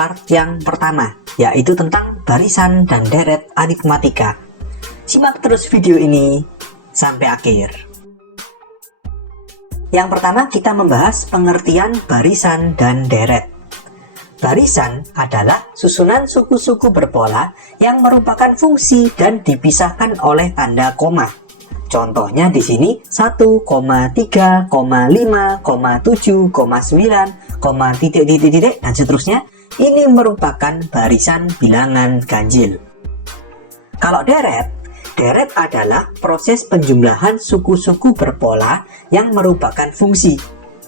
part yang pertama, yaitu tentang barisan dan deret aritmatika. Simak terus video ini sampai akhir. Yang pertama, kita membahas pengertian barisan dan deret. Barisan adalah susunan suku-suku berpola yang merupakan fungsi dan dipisahkan oleh tanda koma. Contohnya di sini 1, 3, 5, 7, 9, titik, dan seterusnya. Ini merupakan barisan bilangan ganjil. Kalau deret adalah proses penjumlahan suku-suku berpola yang merupakan fungsi.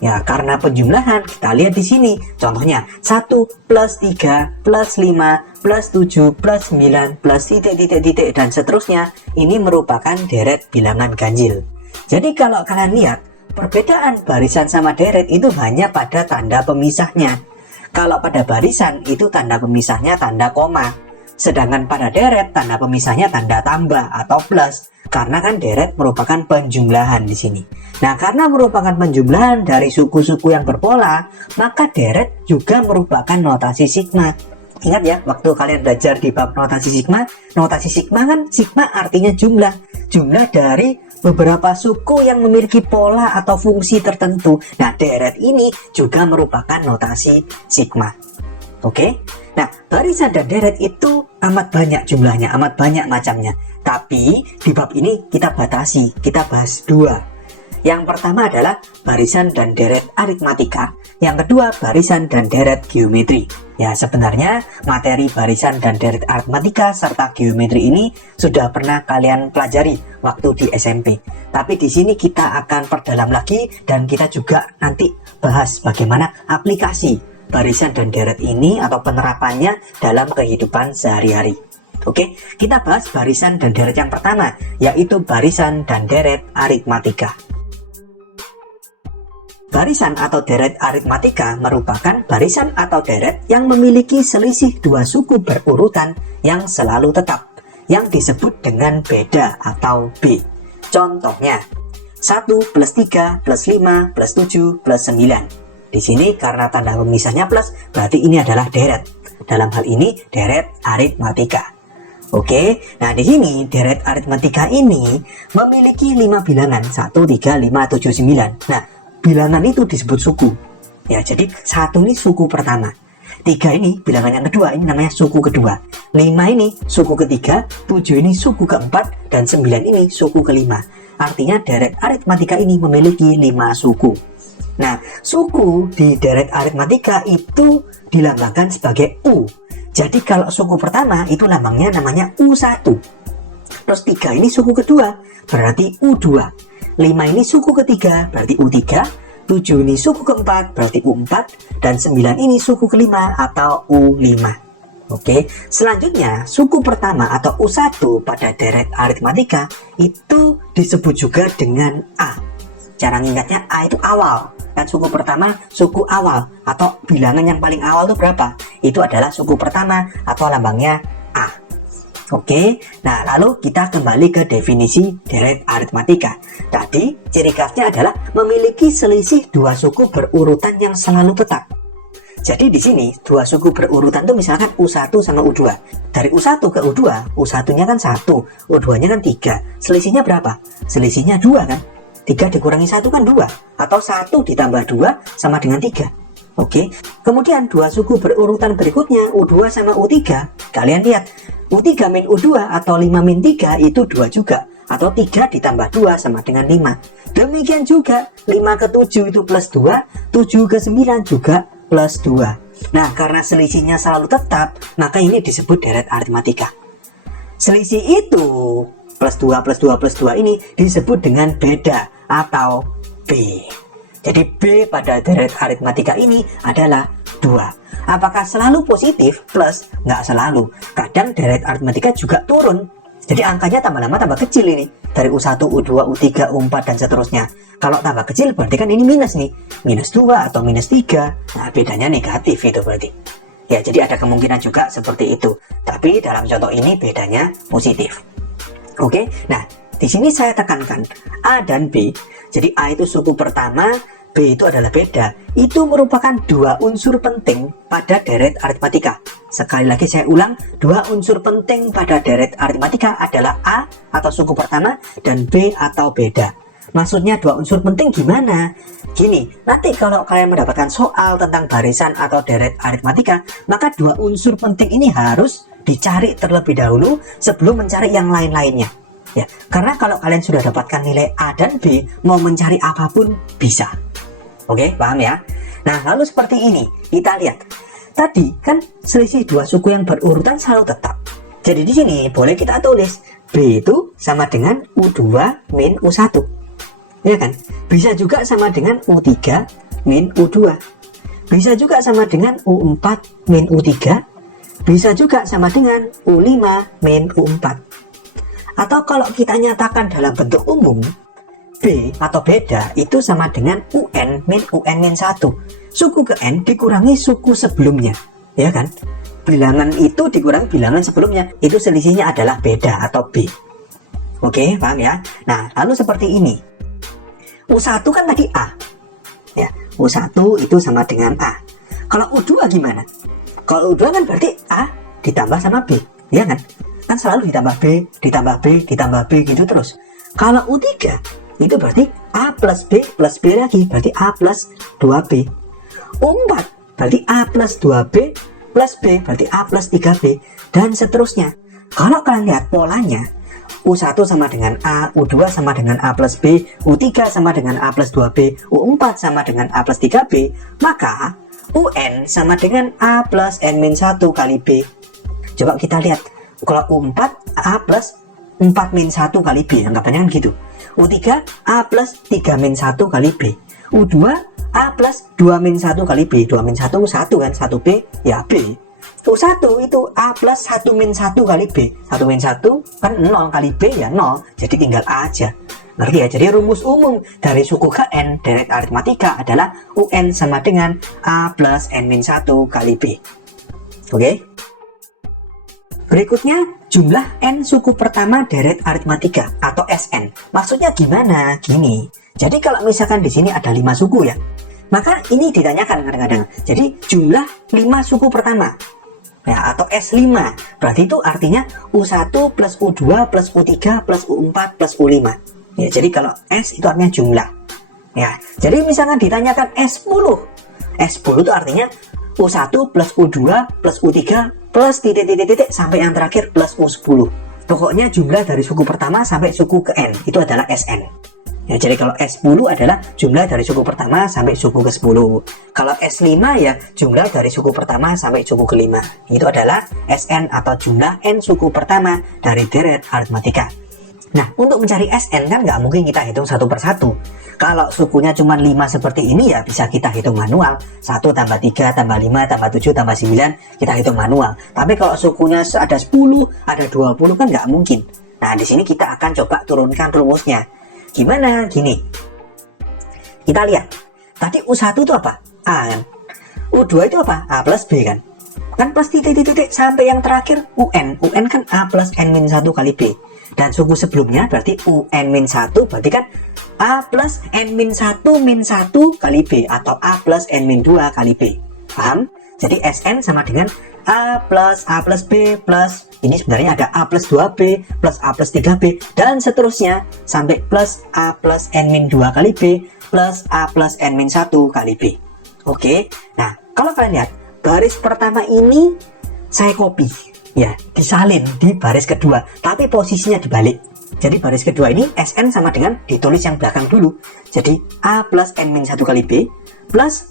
Ya, karena penjumlahan kita lihat di sini. Contohnya 1 plus 3 plus 5 plus 7 plus 9 plus titik, dan seterusnya. Ini merupakan deret bilangan ganjil. Jadi kalau kalian lihat, perbedaan barisan sama deret itu hanya pada tanda pemisahnya. Kalau pada barisan itu tanda pemisahnya tanda koma. Sedangkan pada deret tanda pemisahnya tanda tambah atau plus. Karena kan deret merupakan penjumlahan di sini. Nah, karena merupakan penjumlahan dari suku-suku yang berpola, maka deret juga merupakan notasi sigma. Ingat ya, waktu kalian belajar di bab notasi sigma kan sigma artinya jumlah. Jumlah dari beberapa suku yang memiliki pola atau fungsi tertentu. Nah, deret ini juga merupakan notasi sigma. Oke? Nah, barisan dan deret itu amat banyak jumlahnya, amat banyak macamnya. Tapi di bab ini kita batasi, kita bahas dua. Yang pertama adalah barisan dan deret aritmatika. Yang kedua, barisan dan deret geometri. Ya, sebenarnya materi barisan dan deret aritmatika serta geometri ini sudah pernah kalian pelajari waktu di SMP. Tapi di sini kita akan perdalam lagi dan kita juga nanti bahas bagaimana aplikasi barisan dan deret ini atau penerapannya dalam kehidupan sehari-hari. Oke, kita bahas barisan dan deret yang pertama, yaitu barisan dan deret aritmatika. Barisan atau deret aritmatika merupakan barisan atau deret yang memiliki selisih dua suku berurutan yang selalu tetap, yang disebut dengan beda atau B. Contohnya, 1 plus 3 plus 5 plus 7 plus 9. Di sini karena tanda pemisahnya plus, berarti ini adalah deret. Dalam hal ini deret aritmatika. Oke, nah di sini deret aritmatika ini memiliki 5 bilangan, 1, 3, 5, 7, 9. Nah, bilangan itu disebut suku. Ya, jadi 1 ini suku pertama. 3 ini bilangan yang kedua, ini namanya suku kedua. 5 ini suku ketiga, 7 ini suku keempat, dan 9 ini suku kelima. Artinya deret aritmatika ini memiliki 5 suku. Nah, suku di deret aritmatika itu dilambangkan sebagai U. Jadi kalau suku pertama itu lambangnya namanya U1. Terus 3 ini suku kedua, berarti U2. 5 ini suku ketiga, berarti U3. 7 ini suku keempat, berarti U4. Dan 9 ini suku kelima atau U5. Oke, selanjutnya suku pertama atau U1 pada deret aritmatika itu disebut juga dengan A. Cara ngingatnya A itu awal. Kan suku pertama suku awal atau bilangan yang paling awal itu berapa? Itu adalah suku pertama atau lambangnya A. Oke, nah lalu kita kembali ke definisi deret aritmatika. Tadi ciri khasnya adalah memiliki selisih dua suku berurutan yang selalu tetap. Jadi di sini dua suku berurutan itu misalkan U1 sama U2. Dari U1 ke U2, U1-nya kan 1, U2-nya kan 3. Selisihnya berapa? Selisihnya 2 kan? 3 dikurangi 1 kan 2, atau 1 ditambah 2 sama dengan 3. Oke, kemudian dua suku berurutan berikutnya U2 sama U3. Kalian lihat, U3 min U2 atau 5 min 3 itu 2 juga, atau 3 ditambah 2 sama dengan 5. Demikian juga 5 ke 7 itu plus 2, 7 ke 9 juga plus 2. Nah, karena selisihnya selalu tetap, maka ini disebut deret aritmatika. Selisih itu plus 2 plus 2 plus 2 ini disebut dengan beda atau B. Jadi B pada deret aritmatika ini adalah 2. Apakah selalu positif? Plus? Nggak selalu. Kadang deret aritmatika juga turun. Jadi angkanya tambah lama tambah kecil ini. Dari U1, U2, U3, U4 dan seterusnya. Kalau tambah kecil berarti kan ini minus nih. Minus 2 atau minus 3. Nah, bedanya negatif itu berarti. Ya, jadi ada kemungkinan juga seperti itu. Tapi dalam contoh ini bedanya positif. Oke, nah di sini saya tekankan A dan B. Jadi A itu suku pertama, B itu adalah beda, itu merupakan dua unsur penting pada deret aritmatika. Sekali lagi saya ulang, dua unsur penting pada deret aritmatika adalah A atau suku pertama dan B atau beda. Maksudnya dua unsur penting gimana? Gini, nanti kalau kalian mendapatkan soal tentang barisan atau deret aritmatika, maka dua unsur penting ini harus dicari terlebih dahulu sebelum mencari yang lain-lainnya. Ya, karena kalau kalian sudah dapatkan nilai A dan B, mau mencari apapun bisa. Oke, paham ya? Nah, lalu seperti ini, kita lihat. Tadi kan selisih dua suku yang berurutan selalu tetap. Jadi di sini boleh kita tulis B itu sama dengan U2 min U1. Ya kan? Bisa juga sama dengan U3 min U2. Bisa juga sama dengan U4 min U3. Bisa juga sama dengan U5 min U4. Atau kalau kita nyatakan dalam bentuk umum, B atau beda itu sama dengan UN min UN min 1. Suku ke N dikurangi suku sebelumnya, ya kan? Bilangan itu dikurangi bilangan sebelumnya, itu selisihnya adalah beda atau B. Oke, paham ya? Nah, lalu seperti ini. U1 kan tadi A. Ya, U1 itu sama dengan A. Kalau U2 gimana? Kalau U2 kan berarti A ditambah sama B, ya kan? Kan selalu ditambah B, ditambah B, ditambah B gitu terus. Kalau U3 itu berarti A plus B lagi, berarti A plus 2B. U4 berarti A plus 2B plus B, berarti A plus 3B, dan seterusnya. Kalau kalian lihat polanya, U1 sama dengan A, U2 sama dengan A plus B, U3 sama dengan A plus 2B, U4 sama dengan A plus 3B, maka UN sama dengan A plus N-1 kali B. Coba kita lihat, kalau U4 A plus 4 min 1 kali B, anggapannya kan gitu. U3 A plus 3 min 1 kali B. U2 A plus 2 min 1 kali B. 2 min 1 1 kan, 1B ya B. U1 itu A plus 1 min 1 kali B. 1 min 1 kan 0 kali B ya 0. Jadi tinggal A aja. Ngerti ya? Jadi rumus umum dari suku ke N deret aritmatika adalah UN sama dengan A plus N min 1 kali B. Oke? Berikutnya jumlah N suku pertama deret aritmatika atau SN. Maksudnya gimana? Gini. Jadi kalau misalkan di sini ada 5 suku ya, maka ini ditanyakan kadang-kadang. Jadi jumlah 5 suku pertama ya, atau S5. Berarti itu artinya U1 plus U2 plus U3 plus U4 plus U5. Ya, jadi kalau S itu artinya jumlah. Ya, jadi misalkan ditanyakan S10. S10 itu artinya U1 plus U2 plus U3 plus titik-titik sampai yang terakhir plus U10. Pokoknya jumlah dari suku pertama sampai suku ke N itu adalah SN. Ya, jadi kalau S10 adalah jumlah dari suku pertama sampai suku ke-10. Kalau S5 ya jumlah dari suku pertama sampai suku ke-5. Itu adalah SN atau jumlah N suku pertama dari deret aritmatika. Nah, untuk mencari SN kan nggak mungkin kita hitung satu persatu. Kalau sukunya cuma 5 seperti ini ya bisa kita hitung manual. 1 tambah 3 tambah 5 tambah 7 tambah 9 kita hitung manual. Tapi kalau sukunya ada 10, ada 20 kan nggak mungkin. Nah, di sini kita akan coba turunkan rumusnya. Gimana? Gini. Kita lihat. Tadi U1 itu apa? A kan? U2 itu apa? A plus B kan? Kan plus titik-titik sampai yang terakhir UN. UN kan A plus N-1 kali B. Dan suku sebelumnya berarti UN-1 berarti kan A plus N-1 min 1 kali B atau A plus N-2 kali B. Paham? Jadi SN sama dengan A plus B plus, ini sebenarnya ada A plus 2B plus A plus 3B dan seterusnya sampai plus A plus N-2 kali B plus A plus N-1 kali B. Oke, nah kalau kalian lihat baris pertama ini saya copy ya, disalin di baris kedua tapi posisinya dibalik. Jadi baris kedua ini SN sama dengan ditulis yang belakang dulu. Jadi A plus N-1 kali B plus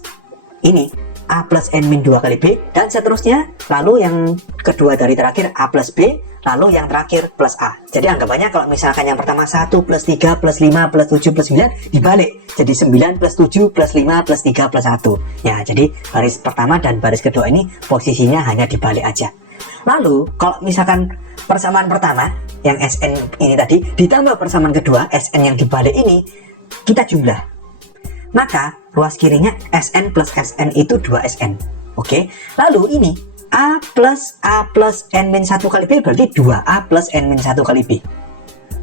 ini A plus N-2 kali B dan seterusnya. Lalu yang kedua dari terakhir A plus B, lalu yang terakhir plus A. Jadi anggapannya kalau misalkan yang pertama 1 plus 3 plus 5 plus 7 plus 9 dibalik. Jadi 9 plus 7 plus 5 plus 3 plus 1. Ya, jadi baris pertama dan baris kedua ini posisinya hanya dibalik aja. Lalu kalau misalkan persamaan pertama yang SN ini tadi ditambah persamaan kedua SN yang dibalik ini kita jumlah, maka ruas kirinya SN plus SN itu 2SN. Oke, lalu ini A plus N-1 kali B berarti 2A plus N-1 kali B.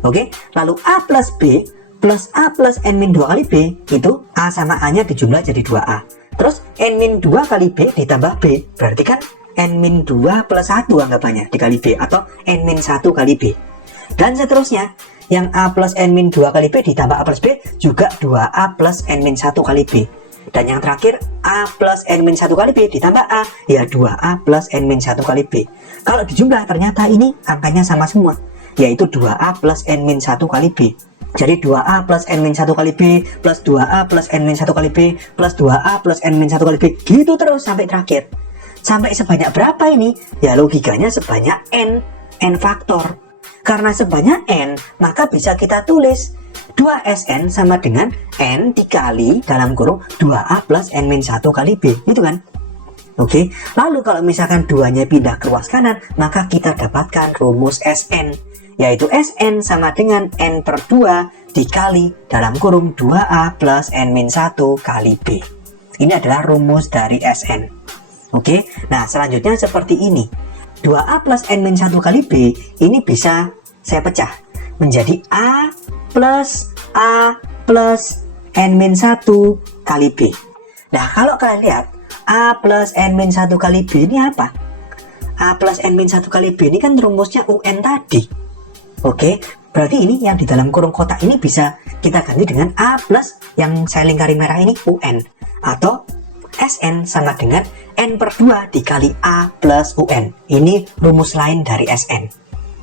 Oke, lalu A plus B plus A plus N-2 kali B, itu A sama A nya dijumlah jadi 2A. Terus N-2 kali B ditambah B, berarti kan N-2 plus 1 anggapannya dikali B, atau N-1 kali B. Dan seterusnya, yang A plus N-2 kali B ditambah A plus B juga 2A plus N-1 kali B. Dan yang terakhir, A plus N-1 kali B ditambah A, ya 2A plus N-1 kali B. Kalau dijumlah ternyata ini angkanya sama semua, yaitu 2A plus N-1 kali B. Jadi 2A plus N-1 kali B plus 2A plus N-1 kali B plus 2A plus N-1 kali B, gitu terus sampai terakhir. Sampai sebanyak berapa ini? Ya logikanya sebanyak N faktor. Karena sebanyak N, maka bisa kita tulis 2Sn sama dengan N dikali dalam kurung 2A plus N-1 kali B, gitu kan? Oke, lalu kalau misalkan 2-nya pindah ke ruas kanan, maka kita dapatkan rumus Sn, yaitu Sn sama dengan N per 2 dikali dalam kurung 2A plus N-1 kali B. Ini adalah rumus dari Sn. Oke, nah selanjutnya seperti ini. 2A plus N-1 kali B ini bisa saya pecah menjadi A plus N-1 kali B. Nah, kalau kalian lihat A plus N-1 kali B ini apa? A plus N-1 kali B ini kan rumusnya UN tadi. Oke, berarti ini yang di dalam kurung kotak ini bisa kita ganti dengan A plus yang saya lingkari merah ini UN, atau Sn sama dengan N per 2 dikali A plus UN. Ini rumus lain dari Sn.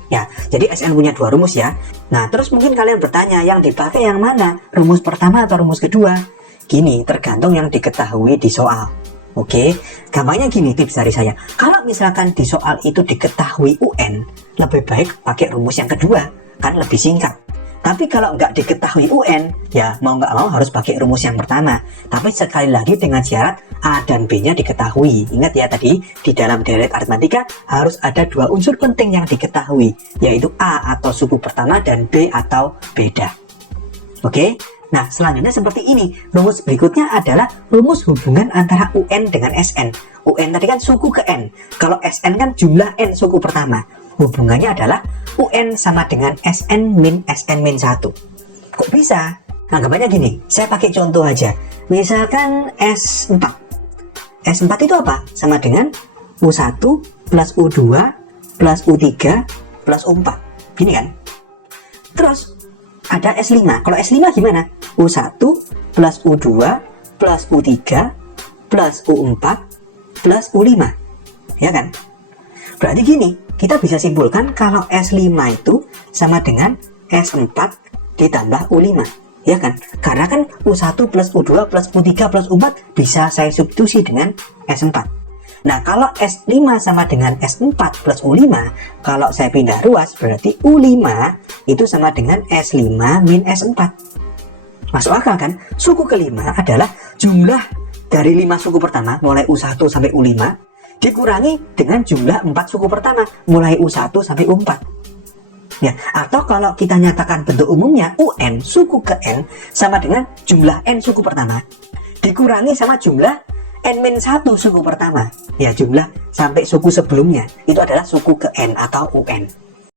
Ya, jadi Sn punya dua rumus ya. Nah, terus mungkin kalian bertanya, yang dipakai yang mana? Rumus pertama atau rumus kedua? Gini, tergantung yang diketahui di soal. Oke, gampangnya gini tips dari saya. Kalau misalkan di soal itu diketahui UN, lebih baik pakai rumus yang kedua, kan lebih singkat. Tapi kalau nggak diketahui UN, ya mau nggak mau harus pakai rumus yang pertama. Tapi sekali lagi dengan syarat A dan B-nya diketahui. Ingat ya tadi, di dalam deret aritmatika harus ada dua unsur penting yang diketahui, yaitu A atau suku pertama dan B atau beda. Oke? Nah, selanjutnya seperti ini. Rumus berikutnya adalah rumus hubungan antara UN dengan Sn. UN tadi kan suku ke N. Kalau Sn kan jumlah N suku pertama. Hubungannya adalah UN sama dengan Sn min Sn min 1. Kok bisa? Anggapannya gini, saya pakai contoh aja. Misalkan S4. S4 itu apa? Sama dengan U1 plus U2 plus U3 plus U4. Gini kan? Terus ada S5. Kalau S5 gimana? U1 plus U2 plus U3 plus U4 plus U5. Ya kan? Berarti gini, kita bisa simpulkan kalau S5 itu sama dengan S4 ditambah U5. Ya kan? Karena kan U1 plus U2 plus U3 plus U4 bisa saya substitusi dengan S4. Nah, kalau S5 sama dengan S4 plus U5, kalau saya pindah ruas, berarti U5 itu sama dengan S5 min S4. Masuk akal kan? Suku kelima adalah jumlah dari 5 suku pertama, mulai U1 sampai U5, dikurangi dengan jumlah 4 suku pertama, mulai U1 sampai U4. Ya, atau kalau kita nyatakan bentuk umumnya, UN suku ke N sama dengan jumlah N suku pertama, dikurangi sama jumlah N-1 suku pertama. Ya, jumlah sampai suku sebelumnya itu adalah suku ke N atau UN.